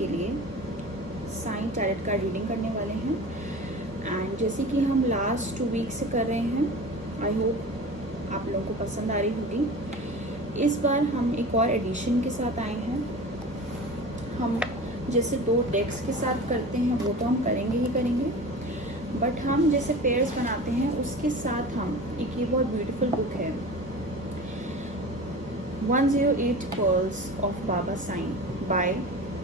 के लिए sign tarot card reading करने वाले हैं। एंड जैसे कि हम लास्ट 2 वीक से कर रहे हैं, आई होप आप लोगों को पसंद आ रही होगी। इस बार हम एक और एडिशन के साथ आए हैं। हम जैसे 2 डेक्स के साथ करते हैं वो तो हम करेंगे ही करेंगे, बट हम जैसे पेयर्स बनाते हैं उसके साथ हम एक ये बहुत ब्यूटीफुल बुक है 108 Pearls of Baba Sign by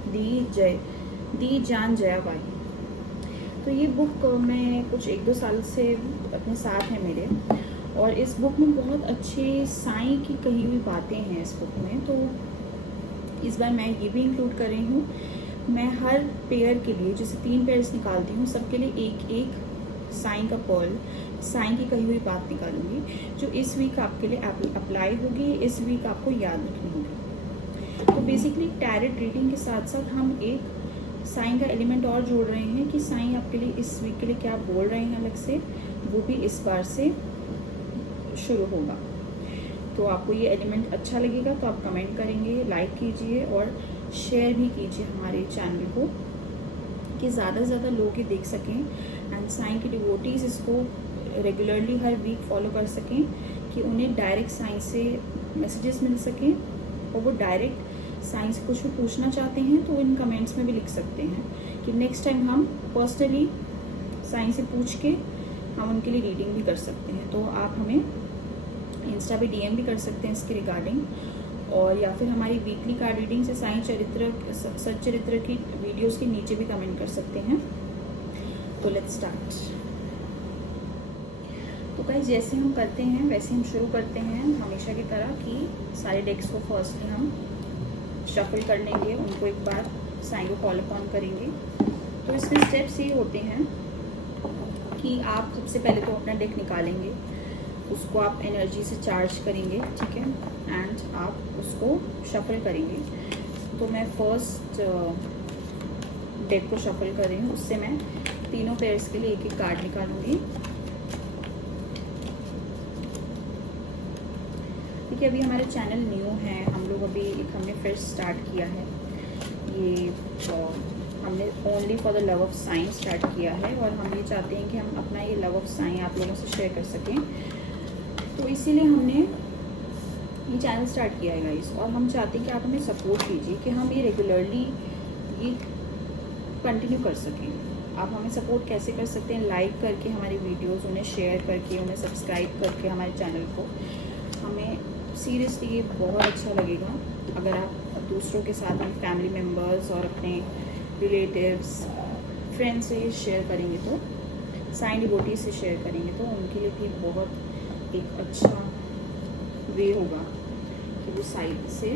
the जान जयाबाई। तो ये बुक मैं कुछ 1-2 साल से अपने साथ है मेरे, और इस बुक में बहुत अच्छे साईं की कही हुई बातें हैं इस बुक में। तो इस बार मैं ये भी इंक्लूड कर रही हूँ। मैं हर पेयर के लिए जैसे 3 पेयर्स निकालती हूँ, सबके लिए एक एक साईं का पर्ल, साईं की कही हुई बात निकालूंगी जो इस वीक आपके लिए अप्लाई होगी, इस वीक आपको याद रखनी होगी। तो बेसिकली टैरेट रीडिंग के साथ साथ हम एक साईं का एलिमेंट और जोड़ रहे हैं कि साईं आपके लिए इस वीक के लिए क्या बोल रहे हैं अलग से, वो भी इस बार से शुरू होगा। तो आपको ये एलिमेंट अच्छा लगेगा तो आप कमेंट करेंगे, लाइक कीजिए और शेयर भी कीजिए हमारे चैनल को कि ज़्यादा से ज़्यादा लोग ये देख सकें एंड साईं के डिवोटीज़ इसको रेगुलरली हर वीक फॉलो कर सकें, कि उन्हें डायरेक्ट साईं से मैसेजेस मिल सकें और वो डायरेक्ट साईं से कुछ भी पूछना चाहते हैं तो इन कमेंट्स में भी लिख सकते हैं कि नेक्स्ट टाइम हम पर्सनली साईं से पूछ के हम उनके लिए रीडिंग भी कर सकते हैं। तो आप हमें इंस्टा पे DM भी कर सकते हैं इसके रिगार्डिंग, और या फिर हमारी वीकली कार्ड रीडिंग से साईं चरित्र सच्चरित्र की वीडियोस के नीचे भी कमेंट कर सकते हैं। तो लेट्स स्टार्ट। तो गाइस जैसे हम करते हैं वैसे हम शुरू करते हैं हमेशा की तरह कि सारे डेक्स को फर्स्टली हम शफल कर लेंगे, उनको एक बार साईं को कॉल अपॉन करेंगे। तो इसमें स्टेप्स ये होते हैं कि आप सबसे पहले तो अपना डेक निकालेंगे, उसको आप एनर्जी से चार्ज करेंगे, ठीक है, एंड आप उसको शफल करेंगे। तो मैं फर्स्ट डेक को शफल कर रही हूँ, उससे मैं तीनों पेयर्स के लिए एक एक कार्ड निकालूंगी। देखिए अभी हमारा चैनल न्यू है, हम लोग अभी हमने फिर स्टार्ट किया है ये, हमने only for the love of science start किया है और हम ये चाहते हैं कि हम अपना ये लव ऑफ साइंस आप लोगों से शेयर कर सकें। तो इसीलिए हमने ये चैनल स्टार्ट किया है गाइस, और हम चाहते हैं कि आप हमें सपोर्ट कीजिए कि हम ये रेगुलरली ये कंटिन्यू कर सकें। आप हमें सपोर्ट कैसे कर सकते हैं? लाइक करके हमारी वीडियोस, उन्हें शेयर करके, उन्हें सब्सक्राइब करके हमारे चैनल को। हमें सीरियसली ये बहुत अच्छा लगेगा अगर आप दूसरों के साथ, अपने फैमिली मेम्बर्स और अपने रिलेटिव्स, फ्रेंड्स से ये शेयर करेंगे, तो साईं डिवोटीज से शेयर करेंगे तो उनके लिए भी बहुत एक अच्छा वे होगा कि वो साईं से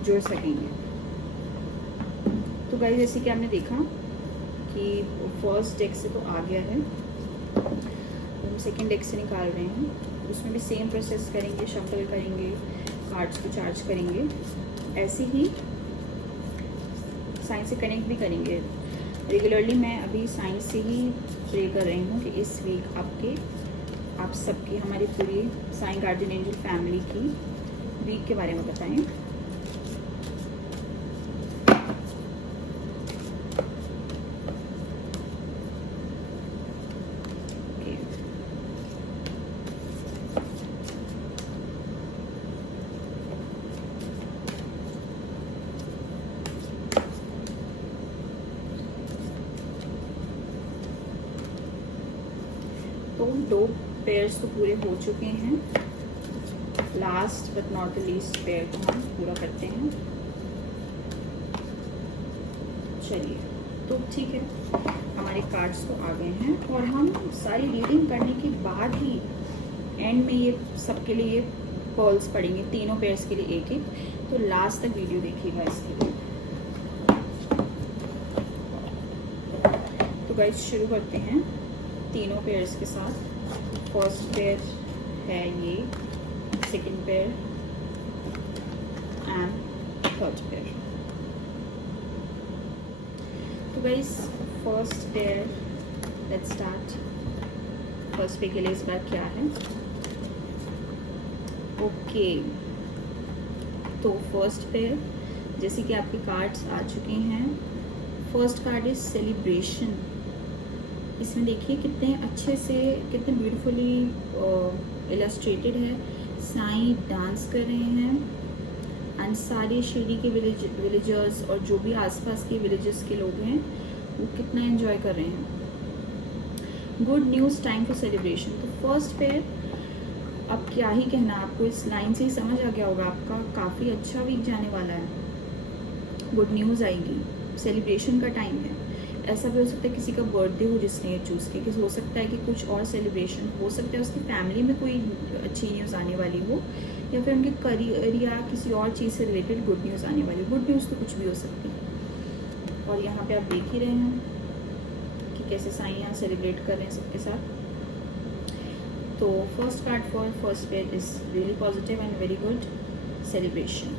जुड़ सकेंगे। तो गाइस जैसे कि आपने देखा कि फर्स्ट डेक से तो आ गया है, हम सेकेंड डेक से निकाल रहे हैं, उसमें भी सेम प्रोसेस करेंगे, शफल करेंगे, कार्ड्स को चार्ज करेंगे, ऐसे ही साईं से कनेक्ट भी करेंगे। रेगुलरली मैं अभी साईं से ही प्रे कर रही हूँ कि इस वीक आप सबकी, हमारी पूरी साईं गार्डियन एंजल फैमिली की वीक के बारे में बताएं। तो 2 पेयर्स तो पूरे हो चुके हैं, last but not the least pair को हम पूरा करते हैं। चलिए तो ठीक है, हमारे कार्ड्स तो आ गए हैं और हम सारी रीडिंग करने के बाद ही एंड में ये सबके लिए पर्ल्स पढ़ेंगे, तीनों पेयर्स के लिए एक एक। तो लास्ट तक वीडियो देखिएगा इसके लिए। तो गाइस शुरू करते हैं तीनों पेयर्स के साथ। फर्स्ट पेयर है ये, second pair and third pair. तो guys first pair, let's start. First pair के लिए इस बार क्या है? ओके, तो फर्स्ट पेयर जैसे कि आपके कार्ड्स आ चुके हैं। First card is celebration. इसमें देखिए कितने अच्छे से, कितने ब्यूटीफुली इलस्ट्रेटेड है। साईं डांस कर रहे हैं एंड सारे शिरडी के विलेजर्स और जो भी आसपास के विलेजेस के लोग हैं वो कितना एंजॉय कर रहे हैं। Good news, time for celebration. तो फर्स्ट पेयर, अब क्या ही कहना, आपको इस लाइन से ही समझ आ गया होगा आपका काफ़ी अच्छा वीक जाने वाला है। गुड न्यूज़ आएगी, सेलिब्रेशन का टाइम है। ऐसा भी हो सकता है किसी का बर्थडे हो जिसने ये चूज़ किया, किसी हो सकता है कि कुछ और सेलिब्रेशन हो सकता है, उसकी फैमिली में कोई अच्छी न्यूज़ आने वाली हो, या फिर उनके करियर या किसी और चीज़ से रिलेटेड गुड न्यूज़ आने वाली। गुड न्यूज़ तो कुछ भी हो सकती है। और यहाँ पे आप देख ही रहे हैं कि कैसे साईं यहाँ सेलिब्रेट कर रहे हैं सबके साथ। तो first card for first pair is really positive and very good, celebration.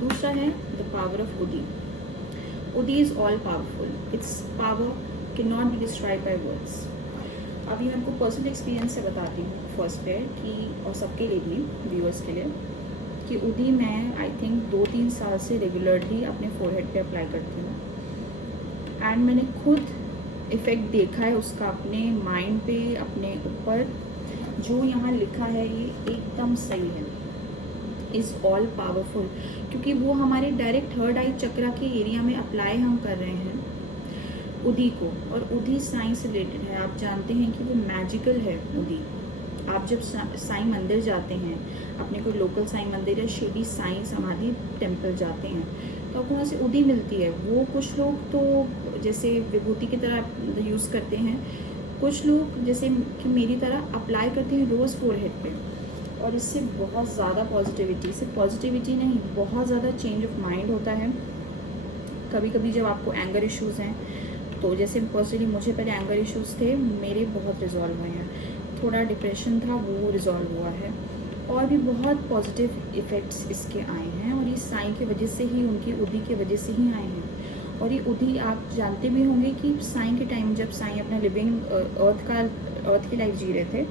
दूसरा है द पावर ऑफ उदी। उदी is all powerful, it's power can not be describe by words. अभी मैं आपको पर्सनल एक्सपीरियंस से बताती हूँ फर्स्ट पेयर की, और सबके लिए भी, व्यूअर्स के लिए, कि उदी मैं आई थिंक 2-3 साल से रेगुलरली अपने फोरहेड पे अप्लाई करती हूँ एंड मैंने खुद इफ़ेक्ट देखा है उसका अपने माइंड पे, अपने ऊपर। जो यहाँ लिखा है ये एकदम सही है, इज़ ऑल पावरफुल, क्योंकि वो हमारे डायरेक्ट थर्ड आई चक्रा के एरिया में अप्लाई हम कर रहे हैं उदी को। और उदी साईं से रिलेटेड है। आप जानते हैं कि वो मैजिकल है उदी। आप जब साईं मंदिर जाते हैं, अपने कोई लोकल साईं मंदिर या शिरडी साईं समाधि टेम्पल जाते हैं, तो आपको वहाँ से उदी मिलती है। वो कुछ लोग तो जैसे विभूति की तरह यूज़ करते हैं, कुछ लोग जैसे कि मेरी तरह अप्लाई करते हैं रोज़ फोरहेड पे, और इससे बहुत ज़्यादा पॉजिटिविटी, सिर्फ पॉजिटिविटी नहीं, बहुत ज़्यादा चेंज ऑफ माइंड होता है। कभी कभी जब आपको एंगर इश्यूज़ हैं, तो जैसे पर्सनली मुझे पहले एंगर इश्यूज़ थे, मेरे बहुत रिजॉल्व हुए हैं। थोड़ा डिप्रेशन था, वो रिजॉल्व हुआ है, और भी बहुत पॉजिटिव इफ़ेक्ट्स इसके आए हैं, और ये साईं की वजह से ही, उनकी उदी की वजह से ही आए हैं। और ये उदी आप जानते भी होंगे कि साईं के टाइम जब साईं अपना लिविंग अर्थ की लाइफ जी रहे थे,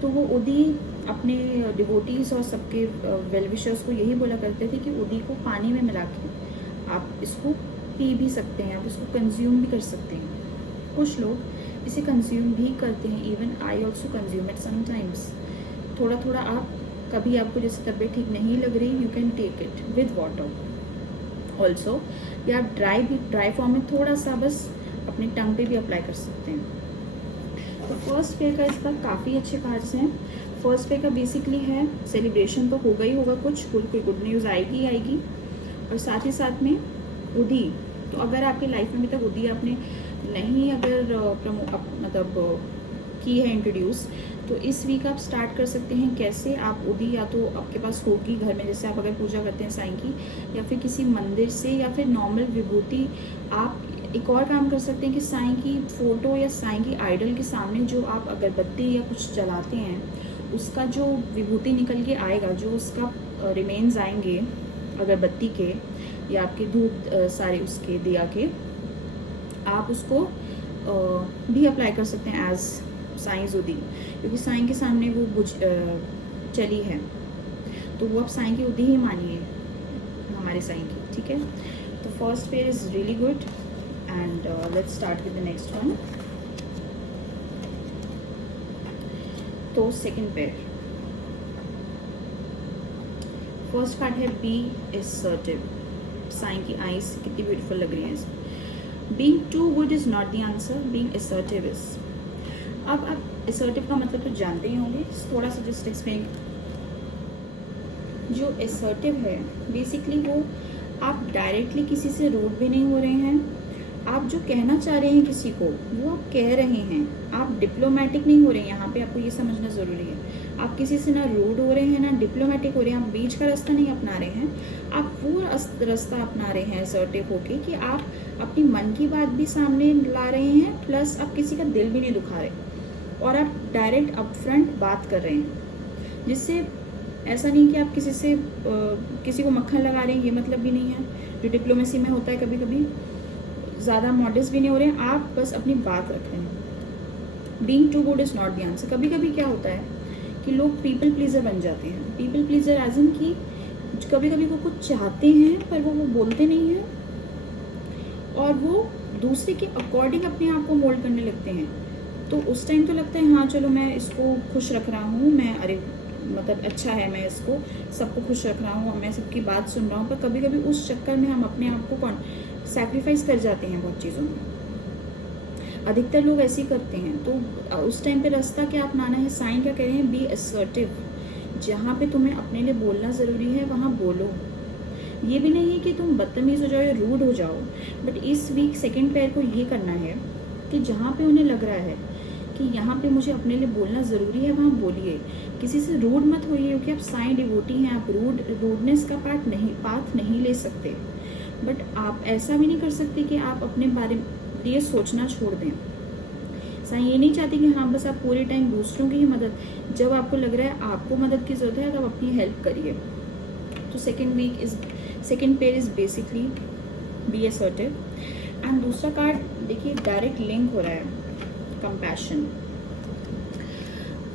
तो वो उदी अपने डिवोटीज़ और सबके वेल विशर्स को यही बोला करते थे कि उदी को पानी में मिला के आप इसको पी भी सकते हैं, आप इसको कंज्यूम भी कर सकते हैं। कुछ लोग इसे कंज्यूम भी करते हैं, even I also consume it sometimes. थोड़ा थोड़ा आप, कभी आपको जैसे तबीयत ठीक नहीं लग रही, you can take it with water also, या आप ड्राई फॉर्म में थोड़ा सा बस अपने टंग पे भी अप्लाई कर सकते हैं। तो फर्स्ट पे का इसका काफ़ी अच्छे कार्ड्स हैं। फर्स्ट पे का बेसिकली है सेलिब्रेशन तो होगा ही होगा, कुछ कोई गुड न्यूज़ आएगी आएगी, और साथ ही साथ में उदी। तो अगर आपकी लाइफ में अभी तक उदी आपने नहीं मतलब की है इंट्रोड्यूस, तो इस वीक आप स्टार्ट कर सकते हैं। कैसे आप उदी या तो आपके पास होगी घर में, जैसे आप अगर पूजा करते हैं साईं की, या फिर किसी मंदिर से, या फिर नॉर्मल विभूति। आप एक और काम कर सकते हैं कि साईं की फ़ोटो या साईं की आइडल के सामने जो आप अगरबत्ती या कुछ जलाते हैं, उसका जो विभूति निकल के आएगा, जो उसका रिमेन्स आएंगे अगरबत्ती के या आपके धूप सारे उसके दिया के, आप उसको भी अप्लाई कर सकते हैं एज साईं उदी, क्योंकि साईं के सामने वो चली है, तो वो आप साईं की उदी ही मानिए, हमारे साईं की। ठीक है, तो first pair is really good and let's start with the next one. तो सेकंड पेयर, फर्स्ट कार्ड है बी असर्टिव। साईं की आईज कितनी ब्यूटीफुल लग रही है। Being too good is not the answer, being assertive is. अब आप असर्टिव का मतलब तो जानते ही होंगे, थोड़ा सा जस्ट एक्सप्लेन। जो असर्टिव है बेसिकली वो आप डायरेक्टली किसी से रूड भी नहीं हो रहे हैं, आप जो कहना चाह रहे हैं किसी को वो आप कह रहे हैं, आप डिप्लोमेटिक नहीं हो रहे हैं। यहाँ पे आपको ये समझना ज़रूरी है, आप किसी से ना रूड हो रहे हैं ना डिप्लोमेटिक हो रहे हैं, आप बीच का रास्ता नहीं अपना रहे हैं, आप वो रास्ता अपना रहे हैं असर्टिव होके कि आप अपनी मन की बात भी सामने ला रहे हैं, प्लस आप किसी का दिल भी नहीं दुखा रहे, और आप डायरेक्ट अपफ्रंट बात कर रहे हैं, जिससे ऐसा नहीं कि आप किसी से किसी को मक्खन लगा रहे हैं, ये मतलब भी नहीं है जो डिप्लोमेसी में होता है। कभी कभी ज़्यादा मॉडर्स भी नहीं हो रहे हैं, आप बस अपनी बात रख रहे हैं। Being too good is not the answer. कभी कभी क्या होता है कि लोग पीपल प्लीजर बन जाते हैं। पीपल प्लीजर एज इन कि कभी कभी वो कुछ चाहते हैं पर वो बोलते नहीं हैं, और वो दूसरे के अकॉर्डिंग अपने आप को मोल्ड करने लगते हैं। तो उस टाइम तो लगता है हाँ चलो मैं इसको खुश रख रहा हूँ, मैं अरे मतलब अच्छा है, मैं इसको सबको खुश रख रहा हूँ, मैं सबकी बात सुन रहा हूँ। पर कभी कभी उस चक्कर में हम अपने आप को सैक्रिफाइस कर जाते हैं बहुत चीज़ों में। अधिकतर लोग ऐसे ही करते हैं। तो उस टाइम पे रास्ता क्या अपनाना है? साईं क्या कह रहे हैं? Be assertive. जहाँ पे तुम्हें अपने लिए बोलना ज़रूरी है वहाँ बोलो। ये भी नहीं है कि तुम बदतमीज़ हो जाओ या रूड हो जाओ, बट इस वीक सेकंड पेयर को ये करना है कि जहाँ पे उन्हें लग रहा है कि यहाँ पे मुझे अपने लिए बोलना ज़रूरी है वहाँ बोलिए। किसी से रूड मत होइए, क्योंकि आप साईं डिवोटी हैं, आप रूडनेस का पाथ नहीं ले सकते। बट आप ऐसा भी नहीं कर सकते कि आप अपने बारे में ये सोचना छोड़ दें। साईं ये नहीं चाहती कि हाँ बस आप पूरे टाइम दूसरों की ही मदद, जब आपको लग रहा है आपको मदद की ज़रूरत है तब अपनी हेल्प करिए। तो second pair is basically be assertive. And दूसरा कार्ड देखिए डायरेक्ट लिंक हो रहा है, compassion.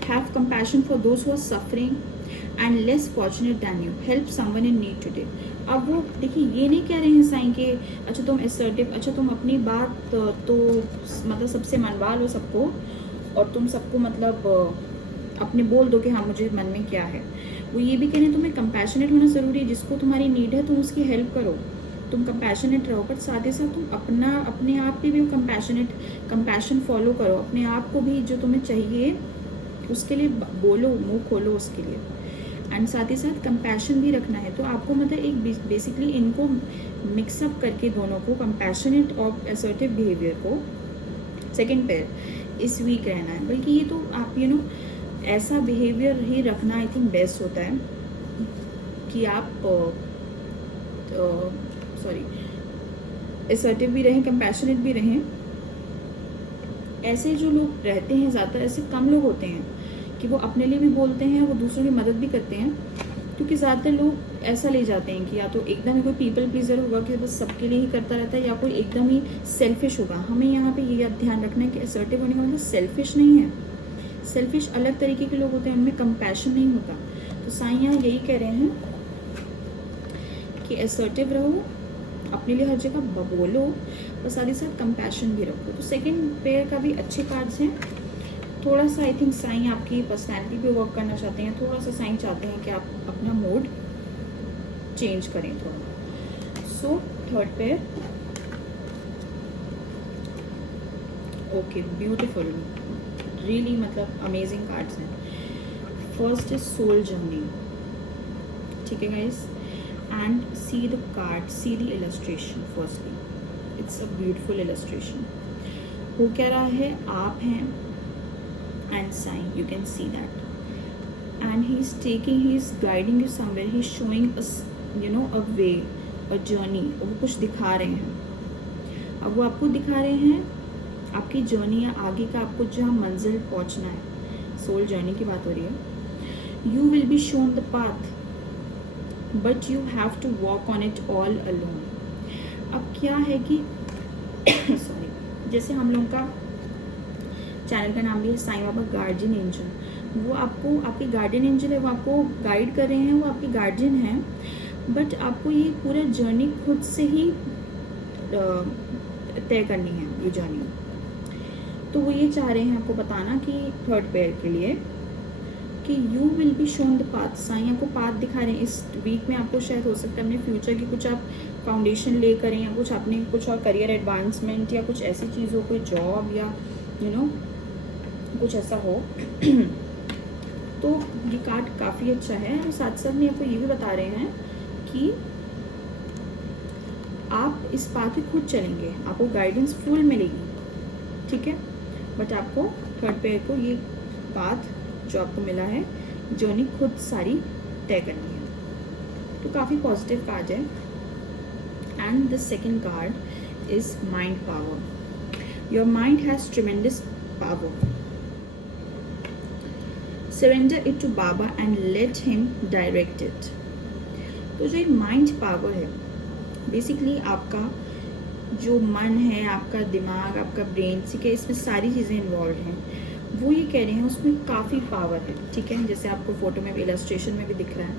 Have compassion for those who are suffering and less fortunate than you, help someone in need today. अब वो देखिए ये नहीं कह रहे हैं साईं के अच्छा तुम असर्टिव, अच्छा तुम अपनी बात तो मतलब सबसे मनवा लो सबको, और तुम सबको मतलब अपने बोल दो कि हाँ मुझे मन में क्या है। वो ये भी कह रहे हैं तुम्हें कंपैशनेट होना ज़रूरी है, जिसको तुम्हारी नीड है तुम उसकी हेल्प करो, तुम कंपैशनेट रहो, बट साथ ही साथ तुम अपने आप पे भी कंपैशन फॉलो करो, अपने आप को भी जो तुम्हें चाहिए उसके लिए बोलो, मुंह खोलो उसके लिए। एंड साथ ही साथ कंपैशन भी रखना है। तो आपको मतलब एक बेसिकली इनको मिक्सअप करके दोनों को, कंपैशनेट और असर्टिव बिहेवियर को सेकेंड पेयर इस वीक रहना है। बल्कि ये तो आप ऐसा बिहेवियर ही रखना आई थिंक बेस्ट होता है कि आप असर्टिव भी रहें, कंपैशनेट भी रहें। ऐसे जो लोग रहते हैं ज़्यादातर ऐसे कम लोग होते हैं कि वो अपने लिए भी बोलते हैं, वो दूसरों की मदद भी करते हैं। क्योंकि ज़्यादातर लोग ऐसा ले जाते हैं कि या तो एकदम ही कोई पीपल प्लीजर होगा कि बस सबके लिए ही करता रहता है, या कोई एकदम ही सेल्फिश होगा। हमें यहाँ पे ये ध्यान रखना है कि असर्टिव होने का मतलब सेल्फिश नहीं है। सेल्फिश अलग तरीके के लोग होते हैं, उनमें कंपैशन नहीं होता। तो साईं यहाँ यही कह रहे हैं कि असर्टिव रहो, अपने लिए हर जगह बोलो, और साथ ही साथ कंपैशन भी रखो। तो सेकंड पेयर का भी अच्छे कार्ड्स हैं। थोड़ा सा आई थिंक साईं आपकी पर्सनैलिटी पे वर्क करना चाहते हैं, थोड़ा सा साईं चाहते हैं कि आप अपना मोड चेंज करें थोड़ा। So third pair, okay beautiful, really मतलब अमेजिंग कार्ड्स हैं। फर्स्ट इज सोल जर्नी, ठीक है guys, and see the card, see the illustration. Firstly it's a beautiful illustration. हो क्या रहा है, आप हैं and sign, you can see that, and he's guiding you somewhere, he's showing us a way, a journey। वो कुछ दिखा रहे हैं। अब वो आपको दिखा रहे हैं आपकी जर्नी या आगे का आपको जहाँ मंजिल पहुँचना है, सोल जर्नी की बात हो रही है। you will be shown the path but you have to walk on it all alone। अब क्या है कि सॉरी, जैसे हम लोगों का चैनल का नाम भी है साईं बाबा गार्जियन एंजल, वो आपको आपके गार्डियन एंजल है, वो आपको गाइड कर रहे हैं, वो आपके गार्जियन हैं। बट आपको ये पूरा जर्नी खुद से ही तय करनी है, ये जर्नी। तो वो ये चाह रहे हैं आपको बताना कि थर्ड पेयर के लिए कि you will be shown the path. Sai आपको पाथ दिखा रहे हैं इस वीक में। आपको शायद हो सकता है अपने फ्यूचर की कुछ आप फाउंडेशन ले करें, या कुछ अपने कुछ और करियर एडवांसमेंट या कुछ ऐसी चीज़ हो, कोई जॉब या कुछ ऐसा हो। तो ये कार्ड काफ़ी अच्छा है। और साथ साथ में आपको ये भी बता रहे हैं कि आप इस पाथ पे खुद चलेंगे, आपको गाइडेंस फुल मिलेगी, ठीक है। बट आपको थर्ड पेयर को ये पाथ जो आपको मिला है, जर्नी खुद सारी तय करनी है। तो काफ़ी पॉजिटिव कार्ड है। And the second card is mind power. Your mind has tremendous power, surrender it to Baba and let him direct it। तो जो एक माइंड पावर है, बेसिकली आपका जो मन है, आपका दिमाग, आपका ब्रेन, ठीक है, इसमें सारी चीज़ें इन्वॉल्व हैं। वो ये कह रहे हैं उसमें काफ़ी पावर है, ठीक है, जैसे आपको फोटो में भी, इलस्ट्रेशन में भी दिख रहा है।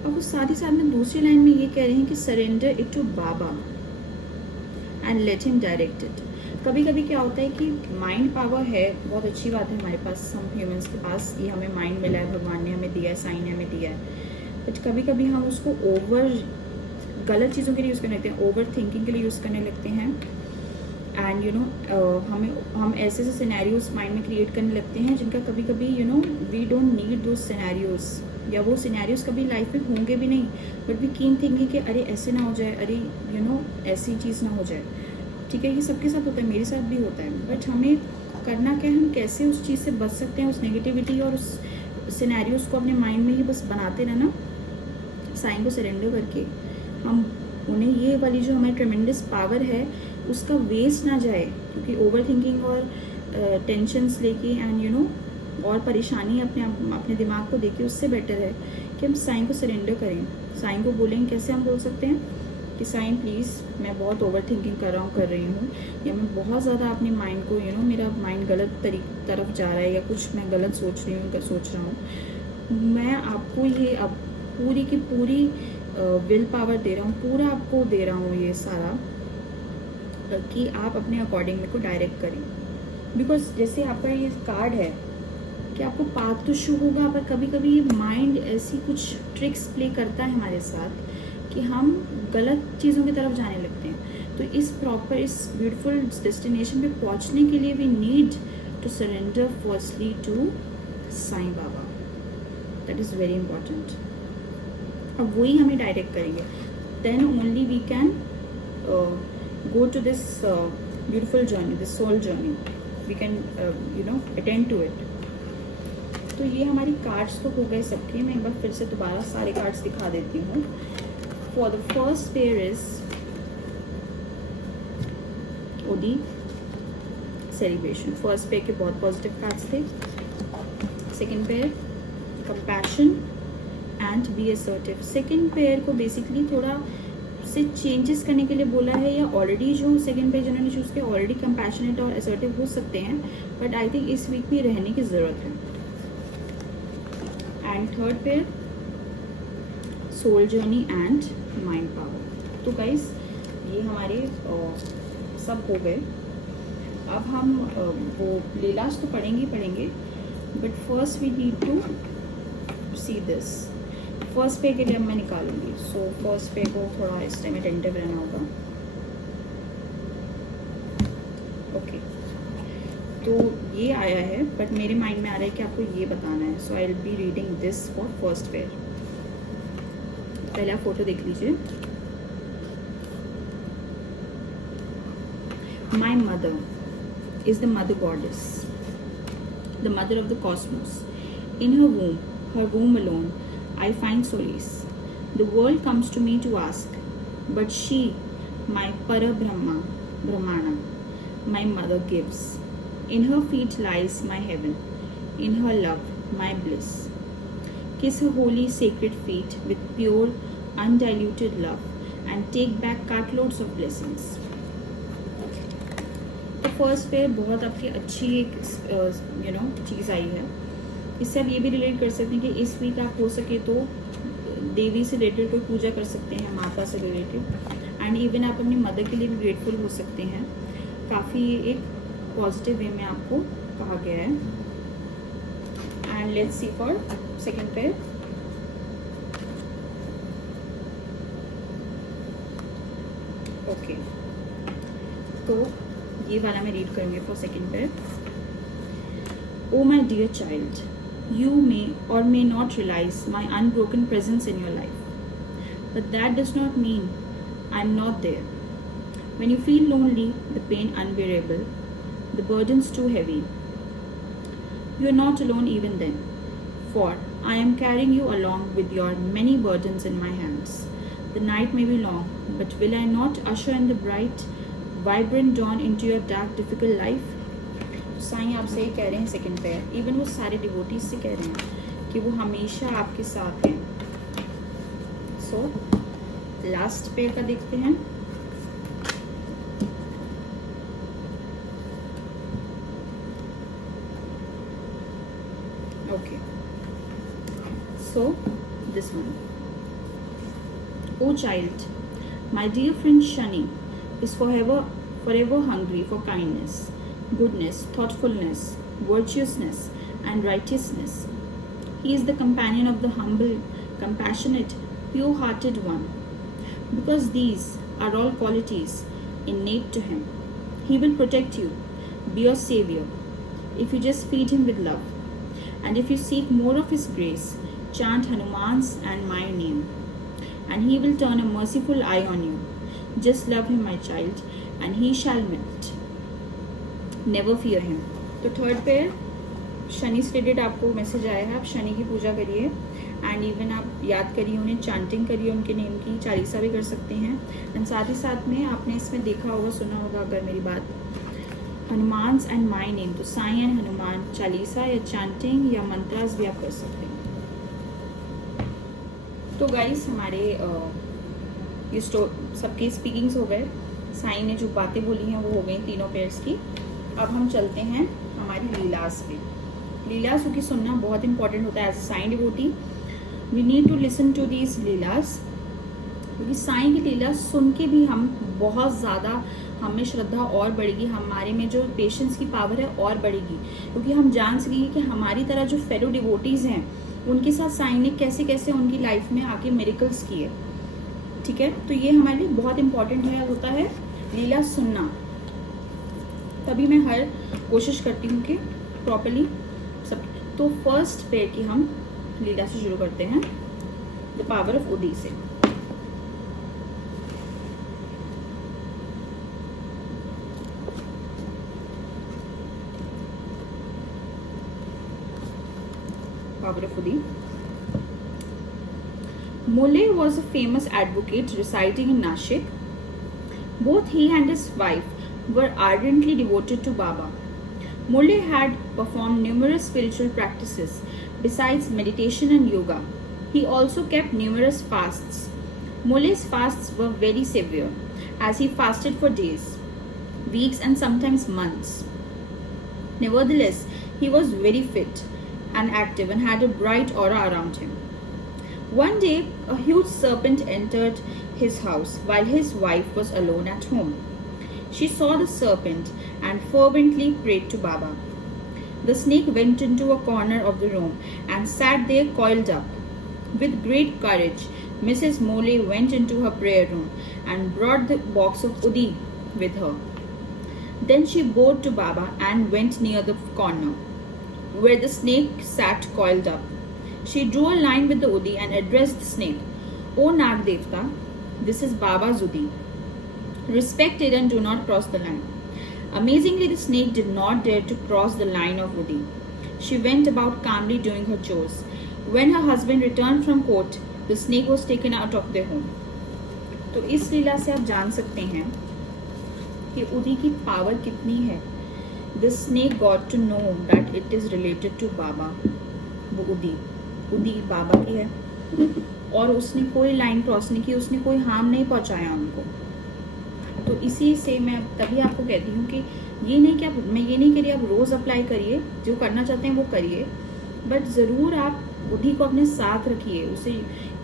और वो साथ ही साथ में दूसरी लाइन में ये कह रहे हैं कि surrender it to Baba and let him direct it. कभी कभी क्या होता है कि माइंड पावर है, बहुत अच्छी बात है हमारे पास, हम ह्यूमंस के पास ये हमें माइंड मिला है, भगवान ने हमें दिया है, साईं ने हमें दिया है, बट कभी कभी हम उसको गलत चीज़ों के लिए यूज़ करने लगते हैं, ओवर थिंकिंग के लिए यूज़ करने लगते हैं। एंड हम ऐसे ऐसे सिनेरियोज माइंड में क्रिएट करने लगते हैं जिनका कभी कभी वी डोंट नीड दो सिनेरियोज, या वो सिनेरियोज कभी लाइफ में होंगे भी नहीं, बट वी कीन थिंकिंग कि अरे ऐसे ना हो जाए, अरे ऐसी चीज़ ना हो जाए। ठीक है, ये सबके साथ होता है, मेरे साथ भी होता है, बट हमें करना क्या है, हम कैसे उस चीज़ से बच सकते हैं, उस नेगेटिविटी और उस सिनेरियोज को अपने माइंड में ही बस बनाते रहना, साईं को सरेंडर करके हम उन्हें ये वाली जो हमारी ट्रेमेंडस पावर है उसका वेस्ट ना जाए, क्योंकि ओवर थिंकिंग और टेंशन्स लेके एंड और परेशानी अपने दिमाग को देके उससे बेटर है कि हम साईं को सरेंडर करें। साईं को बोलेंगे, कैसे हम बोल सकते हैं कि साईं प्लीज़ मैं बहुत ओवर थिंकिंग कर रही हूँ, या मैं बहुत ज़्यादा अपने माइंड को मेरा माइंड गलत तरफ जा रहा है, या कुछ मैं गलत सोच रहा हूँ, मैं आपको ये अब पूरी की पूरी विल पावर दे रहा हूँ, पूरा आपको दे रहा हूँ ये सारा, कि आप अपने अकॉर्डिंग मेरे को डायरेक्ट करें। बिकॉज जैसे आपका ये कार्ड है कि आपको पाथ तो शो होगा, पर कभी कभी माइंड ऐसी कुछ ट्रिक्स प्ले करता है हमारे साथ कि हम गलत चीज़ों की तरफ जाने लगते हैं। तो इस ब्यूटीफुल डेस्टिनेशन पे पहुंचने के लिए we need to surrender firstly to Sai Baba, that is very important. अब वही हमें डायरेक्ट करेंगे, then only we can go to this beautiful journey, this soul journey, we can attend to it। तो ये हमारी कार्ड्स तो हो गए सबके, मैं एक बार फिर से दोबारा सारे कार्ड्स दिखा देती हूँ। For the first pair is ode celebration, first pair के बहुत पॉजिटिव कार्ड्स थे। Second pair compassion and be assertive. Second pair को बेसिकली थोड़ा से चेंजेस करने के लिए बोला है, या ऑलरेडी जो सेकंड पेज जिन्होंने चूज़ किया ऑलरेडी कंपैशनेट और असर्टिव हो सकते हैं, बट आई थिंक इस वीक भी रहने की ज़रूरत है। And third page soul journey and mind power. तो गाइस ये हमारे सब हो गए। अब हम वो लीलास तो पढ़ेंगे, but first we need to see this. First pair के लिए अब मैं निकालूंगी, सो फर्स्ट पे को थोड़ा इस टाइम अटेंटिव रहना होगा। ओके, तो ये आया है, बट मेरे माइंड में आ रहा है कि आपको ये बताना है, so I will be reading this for first pair. पहले आप फोटो देख लीजिए। My mother is the mother goddess, the mother of the cosmos. In her womb alone I find solace. The world comes to me to ask, but she, my Brahmana, my mother gives. In her feet lies my heaven, in her love my bliss. Kiss her holy sacred feet with pure undiluted love and take back cartloads of blessings. तो first पे बहुत आपकी अच्छी एक चीज़ आई है। इससे आप ये भी रिलेट कर सकते हैं कि इस वीक आप हो सके तो देवी से रिलेटेड कोई पूजा कर सकते हैं, माता से रिलेटेड, एंड इवन आप अपनी मदर के लिए भी ग्रेटफुल हो सकते हैं। काफ़ी एक पॉजिटिव वे में आपको कहा गया है। And let's see for second pair. Okay, तो ये वाला मैं रीड करूँगी for second pair. Oh my dear child, you may or may not realize my unbroken presence in your life, but that does not mean I'm not there. When you feel lonely, the pain unbearable, the burdens too heavy, you are not alone even then, for I am carrying you along with your many burdens in my hands. The night may be long, but will I not usher in the bright, vibrant dawn into your dark, difficult life? Sai आपसे ही कह रहे हैं second pair, even वो सारे devotees से कह रहे हैं कि वो हमेशा आपके साथ हैं। सो लास्ट पेयर का देखते हैं। Okay, so this one, O child, my dear friend Shani is forever hungry for kindness, goodness, thoughtfulness, virtuousness, and righteousness. He is the companion of the humble, compassionate, pure hearted one. Because these are all qualities innate to him, he will protect you, be your savior, if you just feed him with love. And if you seek more of his grace, chant Hanuman's and my name, and he will turn a merciful eye on you. Just love him, my child, and he shall melt. Never fear him. तो third pair Shani से related आपको message आया है, आप शनि की पूजा करिए and even आप याद करिए उन्हें, चैंटिंग करिए उनके नेम की, चालीसा भी कर सकते हैं। एंड साथ ही साथ में आपने इसमें देखा होगा, सुना होगा अगर मेरी बात, हनुमान्स एंड माई नेम, तो साईं एंड हनुमान चालीसा या चैंटिंग या मंत्रास भी आप कर सकते हैं। तो गाइस हमारे ये सबके स्पीकिंग्स हो गए, साईं ने जो बातें बोली हैं वो हो गई तीनों पेयर्स की। अब हम चलते हैं हमारी लीलास पे। लीलास क्योंकि सुनना बहुत इंपॉर्टेंट होता है as a Sai devotee, we need to listen to these leelas, क्योंकि साईं की लीला सुन के भी हम बहुत ज़्यादा, हमें श्रद्धा और बढ़ेगी, हमारे में जो पेशेंस की पावर है और बढ़ेगी, क्योंकि हम जान सकेंगे कि हमारी तरह जो फेलो डिवोटीज़ हैं उनके साथ साईं ने कैसे कैसे उनकी लाइफ में आके मिरेकल्स किए। ठीक है, तो ये हमारे लिए बहुत इंपॉर्टेंट है, होता है लीला सुनना। तभी मैं हर कोशिश करती हूँ कि प्रॉपरली सब। तो फर्स्ट पेयर की हम लीला से शुरू करते हैं, द पावर ऑफ उदी से। Power of Udi. Mole was a famous advocate residing in Nashik. Both he and his wife were ardently devoted to Baba. Mole had performed numerous spiritual practices besides meditation and yoga. He also kept numerous fasts. Mole's fasts were very severe, as he fasted for days, weeks, and sometimes months. Nevertheless, he was very fit and active and had a bright aura around him. One day, a huge serpent entered his house while his wife was alone at home. She saw the serpent and fervently prayed to Baba. The snake went into a corner of the room and sat there coiled up. With great courage, Mrs. Mole went into her prayer room and brought the box of Udi with her. Then she bowed to Baba and went near the corner where the snake sat coiled up. She drew a line with the Udi and addressed the snake. O Nag Devta, this is Baba's Udi. Respect it and do not cross the line. Amazingly, the snake did not dare to cross the line of Udi. She went about calmly doing her chores. When her husband returned from court, the snake was taken out of their home. तो इस लीला से आप जान सकते हैं कि उदी की पावर कितनी है। The snake got to know that it is related to Baba. वो उदी बाबा की है और उसने कोई लाइन क्रॉस नहीं की, उसने कोई हार्म नहीं पहुंचाया उनको। तो इसी से मैं तभी आपको कहती हूँ कि ये नहीं कि मैं ये नहीं कह रही आप रोज़ अप्लाई करिए, जो करना चाहते हैं वो करिए, बट ज़रूर आप उदी को अपने साथ रखिए, उसे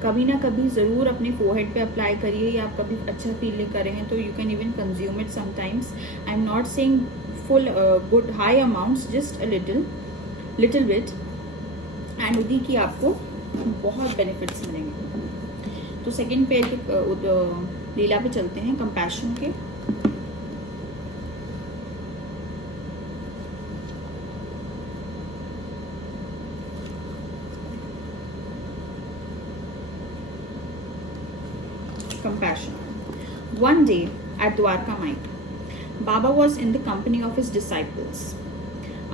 कभी ना कभी ज़रूर अपने फोरहेड पे अप्लाई करिए, या आप कभी अच्छा फील नहीं कर रहे हैं तो you can even consume it sometimes. I am not saying full good high amounts, just a little bit, and उदी की आपको बहुत बेनिफिट्स मिलेंगे। तो सेकंड पेयर के लीला पे चलते हैं, कंपैशन के। Compassion. One day at Dwarka Mai, Baba was in the company of his disciples.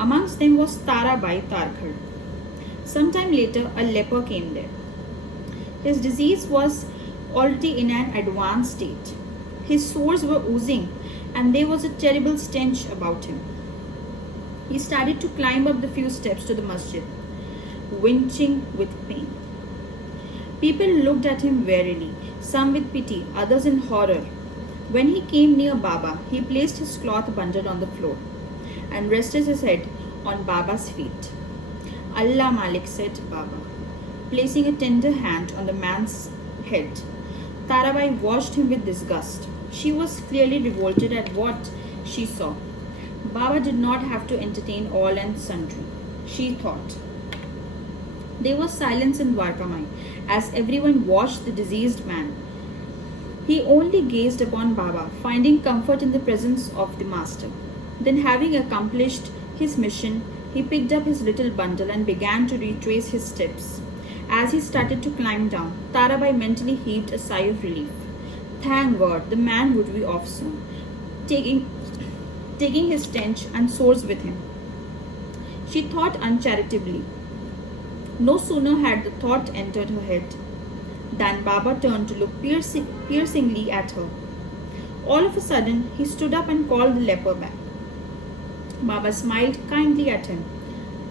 Amongst them was Tarabai Tarkhar. Sometime later, a leper came there. His disease was already in an advanced state. His sores were oozing, and there was a terrible stench about him. He started to climb up the few steps to the masjid, winching with pain. People looked at him warily, some with pity, others in horror. When he came near Baba, he placed his cloth bundle on the floor and rested his head on Baba's feet. Allah Malik, said Baba, placing a tender hand on the man's head. Tarabai watched him with disgust. She was clearly revolted at what she saw. Baba did not have to entertain all and sundry, she thought. There was silence in Dwarkamai as everyone watched the diseased man. He only gazed upon Baba, finding comfort in the presence of the master. Then, having accomplished his mission, he picked up his little bundle and began to retrace his steps. As he started to climb down, Tarabai mentally heaved a sigh of relief. Thank God, the man would be off soon, taking his stench and swords with him. She thought uncharitably. No sooner had the thought entered her head than Baba turned to look piercingly at her. All of a sudden, he stood up and called the leper back. Baba smiled kindly at him.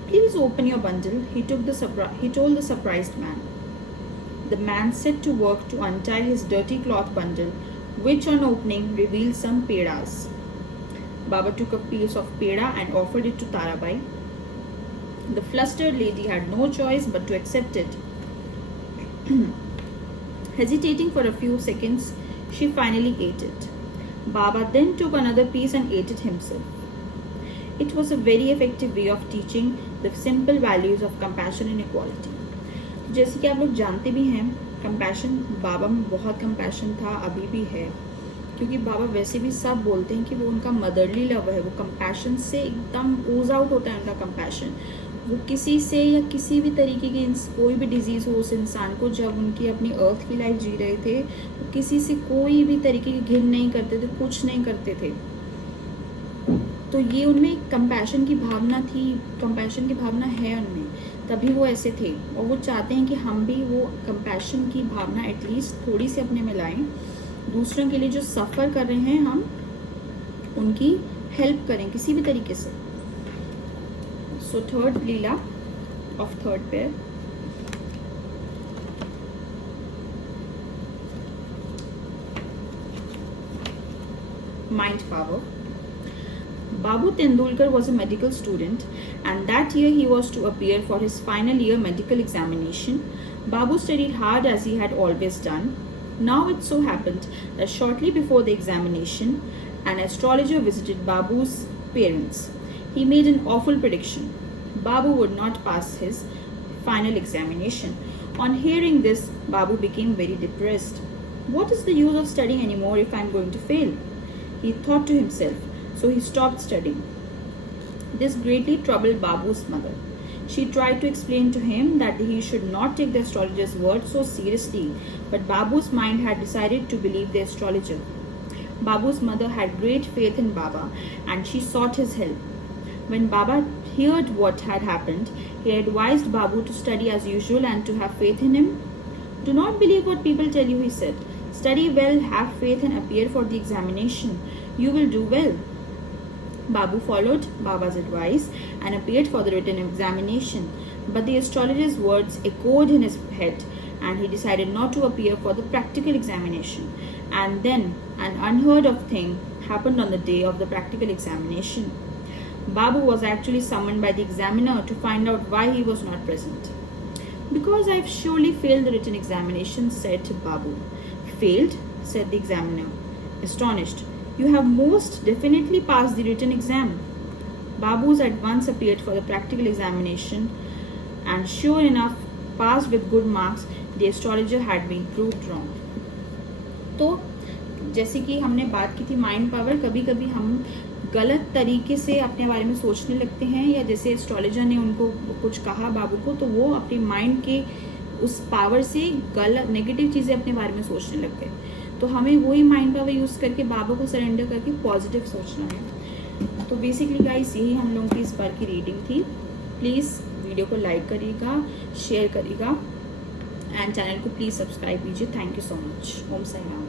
Please open your bundle, he told the surprised man. The man set to work to untie his dirty cloth bundle, which on opening revealed some pedas. Baba took a piece of peda and offered it to Tarabai. The flustered lady had no choice but to accept it. Hesitating for a few seconds, she finally ate it. Baba then took another piece and ate it himself. It was a very effective way of teaching the simple values of compassion and equality. जैसे कि आप लोग जानते भी हैं, compassion, बाबा में बहुत compassion था, अभी भी है, क्योंकि बाबा वैसे भी सब बोलते हैं कि वो उनका मदरली लव है, वो कंपैशन से एकदम ओज आउट होता है उनका कंपैशन. वो किसी से या किसी भी तरीके की कोई भी डिजीज़ हो उस इंसान को, जब उनकी अपनी अर्थ की लाइफ जी रहे थे, वो किसी से कोई भी तरीके की घिन नहीं करते थे, कुछ नहीं करते थे. तो ये उनमें कंपैशन की भावना थी, कंपैशन की भावना है उनमें, तभी वो ऐसे थे. और वो चाहते हैं कि हम भी वो कंपैशन की भावना एटलीस्ट थोड़ी सी अपने में लाएं, दूसरों के लिए जो सफ़र कर रहे हैं हम उनकी हेल्प करें किसी भी तरीके से. So third Leela of third pair. Mind power. Babu Tendulkar was a medical student, and that year he was to appear for his final year medical examination. Babu studied hard as he had always done. Now it so happened that shortly before the examination, an astrologer visited Babu's parents. He made an awful prediction. Babu would not pass his final examination. On hearing this, Babu became very depressed. What is the use of studying anymore if I am going to fail? He thought to himself. So he stopped studying. This greatly troubled Babu's mother. She tried to explain to him that he should not take the astrologer's word so seriously, but Babu's mind had decided to believe the astrologer. Babu's mother had great faith in Baba and she sought his help. When Baba heard what had happened, he advised Babu to study as usual and to have faith in him. Do not believe what people tell you, he said. Study well, have faith and appear for the examination. You will do well. Babu followed Baba's advice and appeared for the written examination. But the astrologer's words echoed in his head and he decided not to appear for the practical examination. And then an unheard of thing happened on the day of the practical examination. Babu was actually summoned by the examiner to find out why he was not present. Because I have surely failed the written examination, said Babu. Failed? Said the examiner, astonished. You have most definitely passed the written exam. Babu's at once appeared for the practical examination and sure enough passed with good marks. The astrologer had been proved wrong. तो जैसे कि हमने बात की थी mind power, कभी कभी हम गलत तरीके से अपने बारे में सोचने लगते हैं, या जैसे एस्ट्रोलॉजर ने उनको कुछ कहा बाबू को, तो वो अपने माइंड के उस पावर से गलत नेगेटिव चीज़ें अपने बारे में सोचने लग गए. तो हमें वही माइंड पावर यूज़ करके बाबा को सरेंडर करके पॉजिटिव सोचना है. तो बेसिकली गाइस यही हम लोगों की इस बार की रीडिंग थी. प्लीज़ वीडियो को लाइक करिएगा, शेयर करिएगा एंड चैनल को प्लीज़ सब्सक्राइब कीजिए. Thank you so much. Om Sai Ram.